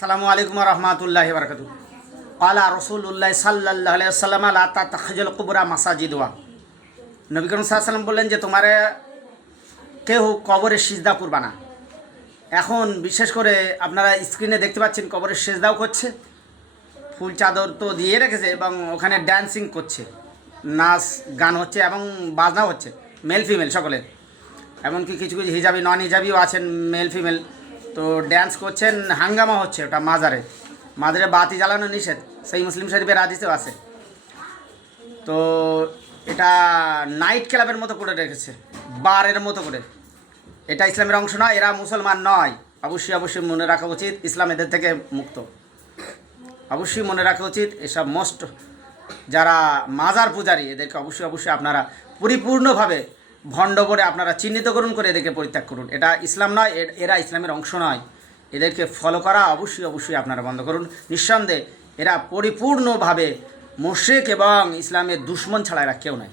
আসসালামু আলাইকুম রহমতুল্লাহ বরকাতু আলা রসুল্লাহ সাল্লাহ সাল্লাম আলা তা তাহজল কুবরা মাসাজিদ ওয়া নবী করিম সাল্লাম বললেন যে, তোমার কেউ কবরে সিজদা করবা না। এখন বিশেষ করে আপনারা স্ক্রিনে দেখতে পাচ্ছেন কবরের সেজদাও করছে, ফুল চাদর তো দিয়ে রেখেছে এবং ওখানে ড্যান্সিং করছে, নাচ, গান হচ্ছে এবং বাজনাও হচ্ছে মেল ফিমেল সকলে এমনকি কিছু কিছু হিজাবি নন হিজাবিও আছেন মেল ফিমেল তো ড্যান্স করছেন, হাঙ্গামা হচ্ছে ওটা মাজারে। মাজারে বাতি জ্বালানো নিষেধ, সেই মুসলিম শরীফের আদিতেও আছে। তো এটা নাইট ক্লাবের মতো করে রেখেছে বারের মতো করে। এটা ইসলামের অংশ নয়, এরা মুসলমান নয়। অবশ্যই অবশ্যই মনে রাখা উচিত ইসলাম এদের থেকে মুক্ত। অবশ্যই মনে রাখা উচিত এসব মোস্ট যারা মাজার পূজারী, এদেরকে অবশ্যই অবশ্যই আপনারা পরিপূর্ণভাবে ভণ্ড করে আপনারা চিহ্নিত করুন করে এদেরকে পরিত্যাগ করুন। এটা ইসলাম নয়, এরা ইসলামের অংশ নয়। এদেরকে ফলো করা অবশ্যই অবশ্যই আপনারা বন্ধ করুন। নিঃসন্দেহে এরা পরিপূর্ণভাবে মোশেক এবং ইসলামের দুশ্মন ছাড়া এরা কেউ নয়।